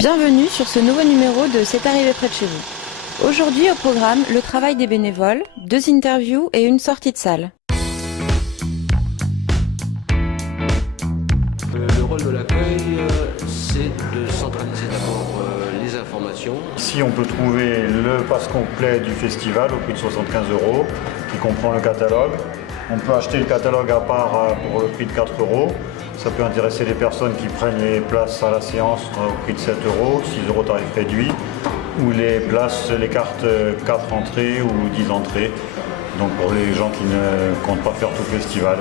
Bienvenue sur ce nouveau numéro de C'est arrivé près de chez vous. Aujourd'hui au programme, le travail des bénévoles, 2 interviews et une sortie de salle. Le rôle de l'accueil, c'est de centraliser d'abord les informations. Ici, on peut trouver le pass complet du festival au prix de 75 €, qui comprend le catalogue. On peut acheter le catalogue à part pour le prix de 4 €. Ça peut intéresser les personnes qui prennent les places à la séance au prix de 7 €, 6 € tarif réduit, ou les places, les cartes 4 entrées ou 10 entrées. Donc pour les gens qui ne comptent pas faire tout le festival.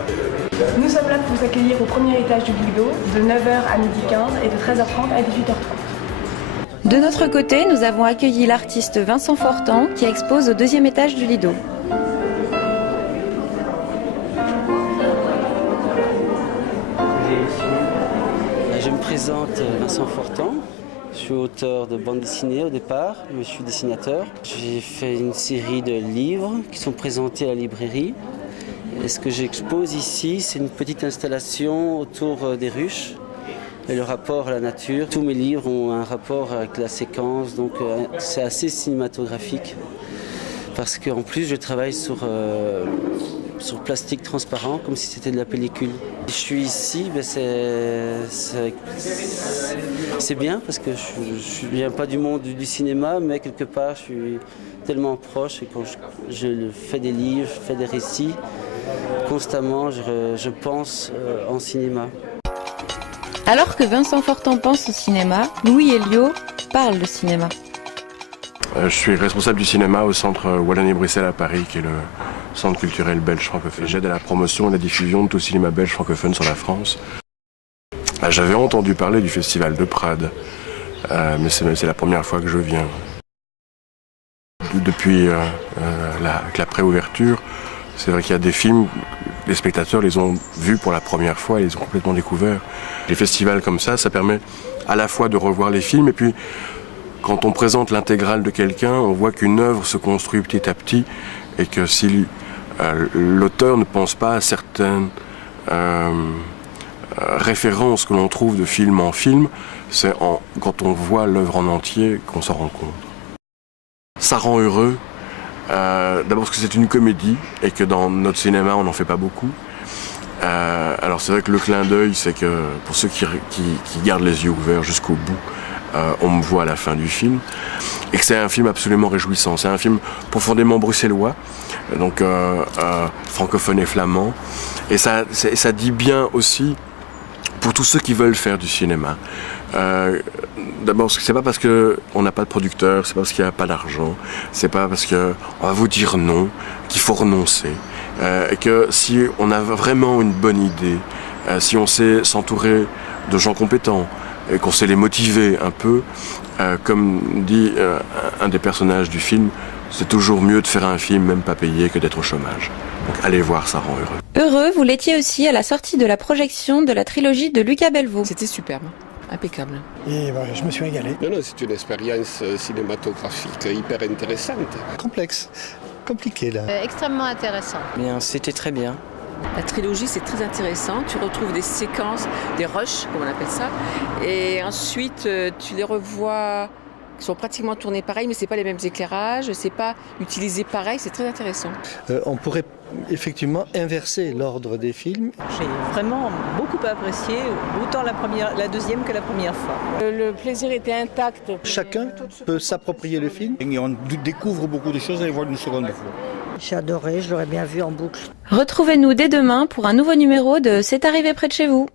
Nous sommes là pour vous accueillir au premier étage du Lido, de 9h à 12h15 et de 13h30 à 18h30. De notre côté, nous avons accueilli l'artiste Vincent Fortan qui expose au 2e étage du Lido. Je me présente Vincent Fortan, je suis auteur de bande dessinée au départ, je suis dessinateur. J'ai fait une série de livres qui sont présentés à la librairie. Et ce que j'expose ici, c'est une petite installation autour des ruches et le rapport à la nature. Tous mes livres ont un rapport avec la séquence, donc c'est assez cinématographique. Parce qu'en plus, je travaille sur plastique transparent, comme si c'était de la pellicule. Je suis ici, c'est bien parce que je ne viens pas du monde du cinéma, mais quelque part, je suis tellement proche et quand je fais des livres, je fais des récits, constamment, je pense en cinéma. Alors que Vincent Fortan pense au cinéma, Louis Elio parle de cinéma. Je suis responsable du cinéma au centre Wallonie-Bruxelles à Paris, qui est le centre culturel belge francophone. J'aide à la promotion et la diffusion de tout cinéma belge francophone sur la France. J'avais entendu parler du festival de Prades, mais c'est la première fois que je viens. Depuis la préouverture, c'est vrai qu'il y a des films, les spectateurs les ont vus pour la première fois et les ont complètement découverts. Les festivals comme ça permet à la fois de revoir les films et puis quand on présente l'intégrale de quelqu'un, on voit qu'une œuvre se construit petit à petit et que si l'auteur ne pense pas à certaines références que l'on trouve de film en film, c'est quand on voit l'œuvre en entier qu'on s'en rend compte. Ça rend heureux, d'abord parce que c'est une comédie et que dans notre cinéma on n'en fait pas beaucoup. Alors c'est vrai que le clin d'œil, c'est que pour ceux qui gardent les yeux ouverts jusqu'au bout, on me voit à la fin du film, et que c'est un film absolument réjouissant. C'est un film profondément bruxellois, donc francophone et flamand, et ça dit bien aussi pour tous ceux qui veulent faire du cinéma. D'abord, c'est pas parce qu'on n'a pas de producteur, c'est pas parce qu'il n'y a pas d'argent, c'est pas parce qu'on va vous dire non qu'il faut renoncer, et que si on a vraiment une bonne idée, si on sait s'entourer de gens compétents, et qu'on sait les motiver un peu, comme dit un des personnages du film, c'est toujours mieux de faire un film même pas payé que d'être au chômage. Donc allez voir, ça rend heureux. Heureux, vous l'étiez aussi à la sortie de la projection de la trilogie de Lucas Belvaux. C'était superbe, impeccable. Et je me suis régalé. Non, c'est une expérience cinématographique hyper intéressante. Complexe, compliqué là. Extrêmement intéressant. Bien, c'était très bien. La trilogie, c'est très intéressant. Tu retrouves des séquences, des rushs, comme on appelle ça. Et ensuite, tu les revois, qui sont pratiquement tournés pareil, mais c'est pas les mêmes éclairages, c'est pas utilisé pareil, c'est très intéressant. On pourrait effectivement inverser l'ordre des films. J'ai vraiment beaucoup apprécié, autant la deuxième que la première fois. Le plaisir était intact. Chacun peut s'approprier le film. Et on découvre beaucoup de choses et les voir une seconde fois. J'ai adoré, je l'aurais bien vu en boucle. Retrouvez-nous dès demain pour un nouveau numéro de C'est arrivé près de chez vous.